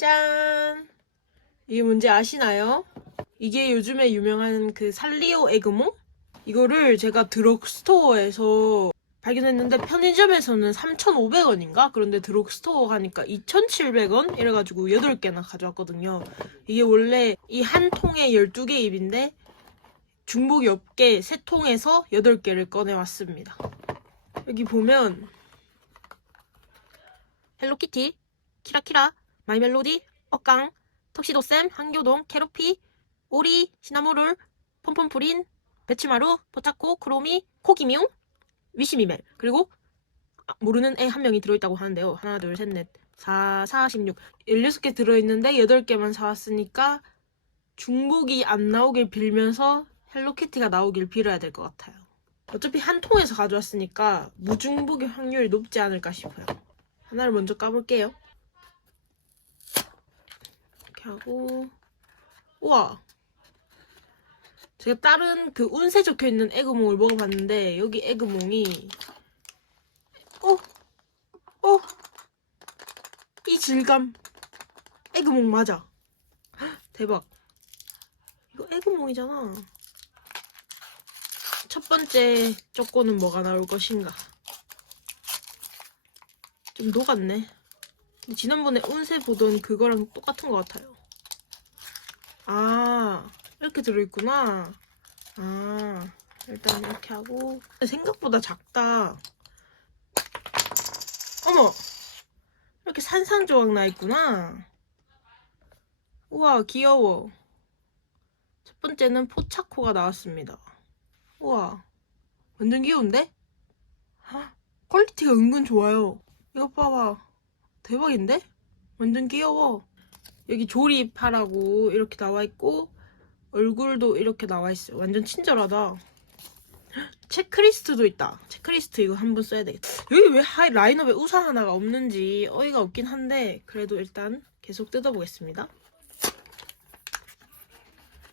짠! 이게 뭔지 아시나요? 이게 요즘에 유명한 그 살리오 에그몽? 이거를 제가 드럭스토어에서 발견했는데 편의점에서는 3,500원인가? 그런데 드럭스토어 가니까 2,700원? 이래가지고 8개나 가져왔거든요. 이게 원래 이 한 통에 12개 입인데 중복이 없게 세 통에서 8개를 꺼내왔습니다. 여기 보면 헬로키티, 키라키라, 마이멜로디, 억강, 턱시도쌤, 한교동, 캐로피, 오리, 시나모롤, 폼폼프린, 배치마루, 포차코, 크로미, 코기뮴, 위시미멜 그리고 아, 모르는 애 한 명이 들어있다고 하는데요. 하나, 둘, 셋, 넷, 사, 사, 십육 16개 들어있는데 8개만 사왔으니까 중복이 안 나오길 빌면서 헬로키티가 나오길 빌어야 될 것 같아요. 어차피 한 통에서 가져왔으니까 무중복의 확률이 높지 않을까 싶어요. 하나를 먼저 까볼게요. 이렇게 하고. 우와. 제가 다른 그 운세 적혀 있는 에그몽을 먹어봤는데 여기 에그몽이 어? 어? 이 질감. 에그몽 맞아. 헉, 대박. 이거 에그몽이잖아. 첫 번째 쪼꼬는 뭐가 나올 것인가? 좀 녹았네 근데 지난번에 운세 보던 그거랑 똑같은 것 같아요 아 이렇게 들어있구나. 아, 일단 이렇게 하고. 생각보다 작다. 어머! 이렇게 산산조각 나 있구나. 우와, 귀여워. 첫 번째는 포차코가 나왔습니다. 우와, 완전 귀여운데? 헉, 퀄리티가 은근 좋아요. 이거 봐봐. 대박인데? 완전 귀여워. 여기 조립하라고 이렇게 나와 있고, 얼굴도 이렇게 나와 있어요. 완전 친절하다. 체크리스트도 있다. 체크리스트 이거 한번 써야 되겠다. 여기 왜 하이 라인업에 우산 하나가 없는지 어이가 없긴 한데 그래도 일단 계속 뜯어보겠습니다.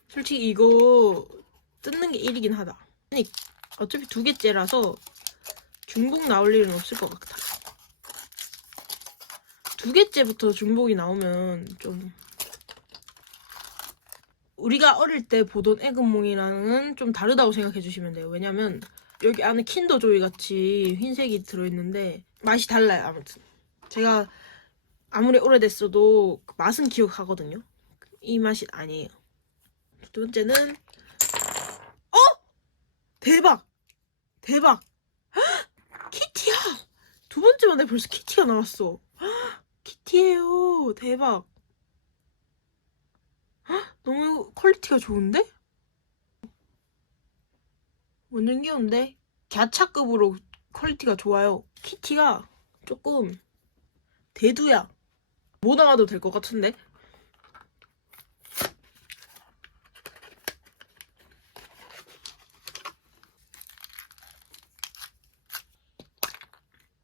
솔직히 이거 뜯는 게 일이긴 하다. 아니 어차피 두 개째라서 중복 나올 일은 없을 것 같아. 두 개째부터 중복이 나오면 좀 우리가 어릴 때 보던 에그몽이랑은 좀 다르다고 생각해 주시면 돼요. 왜냐면 여기 안에 킨더 조이 같이 흰색이 들어있는데 맛이 달라요. 아무튼 제가 아무리 오래됐어도 그 맛은 기억하거든요. 이 맛이 아니에요. 두 번째는 어 대박 대박 헉! 키티야 두 번째 만에 벌써 키티가 나왔어. 헉! 키티예요 대박. 너무 퀄리티가 좋은데? 완전 귀여운데? 갸차급으로 퀄리티가 좋아요. 키티가 조금 대두야. 못 나와도 될 것 같은데?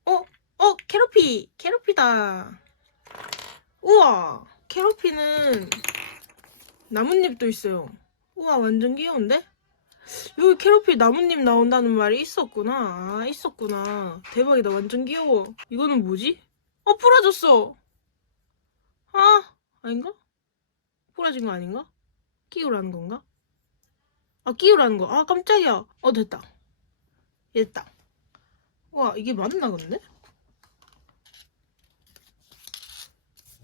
어? 어? 캐로피! 캐로피다. 우와! 캐로피는 나뭇잎도 있어요. 우와, 완전 귀여운데? 여기 캐로피 나뭇잎 나온다는 말이 있었구나. 아, 있었구나. 대박이다. 완전 귀여워. 이거는 뭐지? 어, 부러졌어. 아, 아닌가? 부러진 거 아닌가? 끼우라는 건가? 아, 끼우라는 거. 아, 깜짝이야. 어, 됐다. 됐다. 와, 이게 맞나, 근데?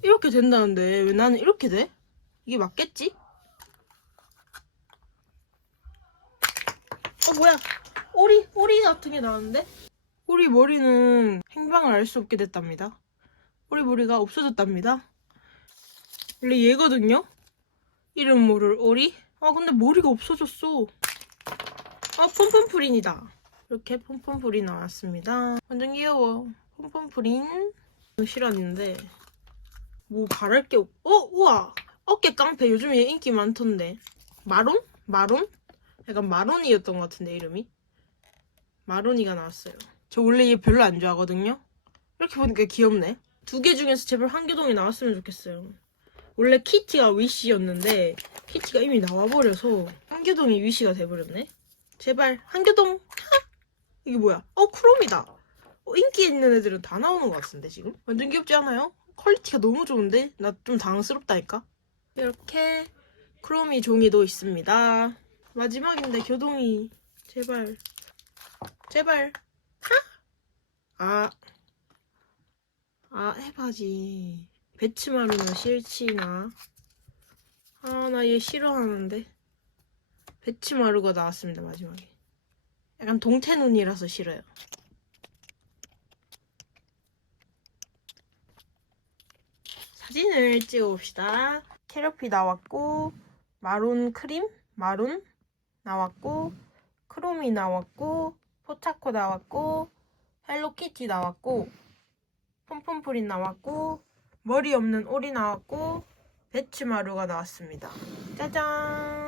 이렇게 된다는데, 왜 나는 이렇게 돼? 이게 맞겠지? 어 뭐야? 오리 오리 같은 게 나왔는데? 오리 머리는 행방을 알 수 없게 됐답니다. 오리 머리가 없어졌답니다. 원래 얘거든요? 이름 모를 오리? 아 근데 머리가 없어졌어. 아 폼폼프린이다. 이렇게 폼폼프린 나왔습니다. 완전 귀여워. 폼폼프린. 싫어하는데 뭐 바랄 게 없... 어 우와. 어깨 깡패 요즘 얘 인기 많던데. 마론? 마론? 약간 마론이었던 것 같은데 이름이. 마론이가 나왔어요. 저 원래 얘 별로 안 좋아하거든요? 이렇게 보니까 귀엽네. 두 개 중에서 제발 한교동이 나왔으면 좋겠어요. 원래 키티가 위시였는데 키티가 이미 나와버려서 한교동이 위시가 돼버렸네. 제발 한교동. 하! 이게 뭐야? 어 크롬이다. 어, 인기 있는 애들은 다 나오는 것 같은데 지금? 완전 귀엽지 않아요? 퀄리티가 너무 좋은데? 나 좀 당황스럽다니까? 이렇게 크로미 종이도 있습니다. 마지막인데 교동이 제발 제발 하? 아, 아 해봐지 배치마루는 싫지나 아 나 얘 싫어하는데 배치마루가 나왔습니다 마지막에 약간 동태눈이라서 싫어요 사진을 찍어봅시다. 캐러피 나왔고 마론 크림? 마론 나왔고 크롬이 나왔고 포차코 나왔고 헬로키티 나왔고 폼폼프린 나왔고 머리 없는 오리 나왔고 배치마루가 나왔습니다. 짜잔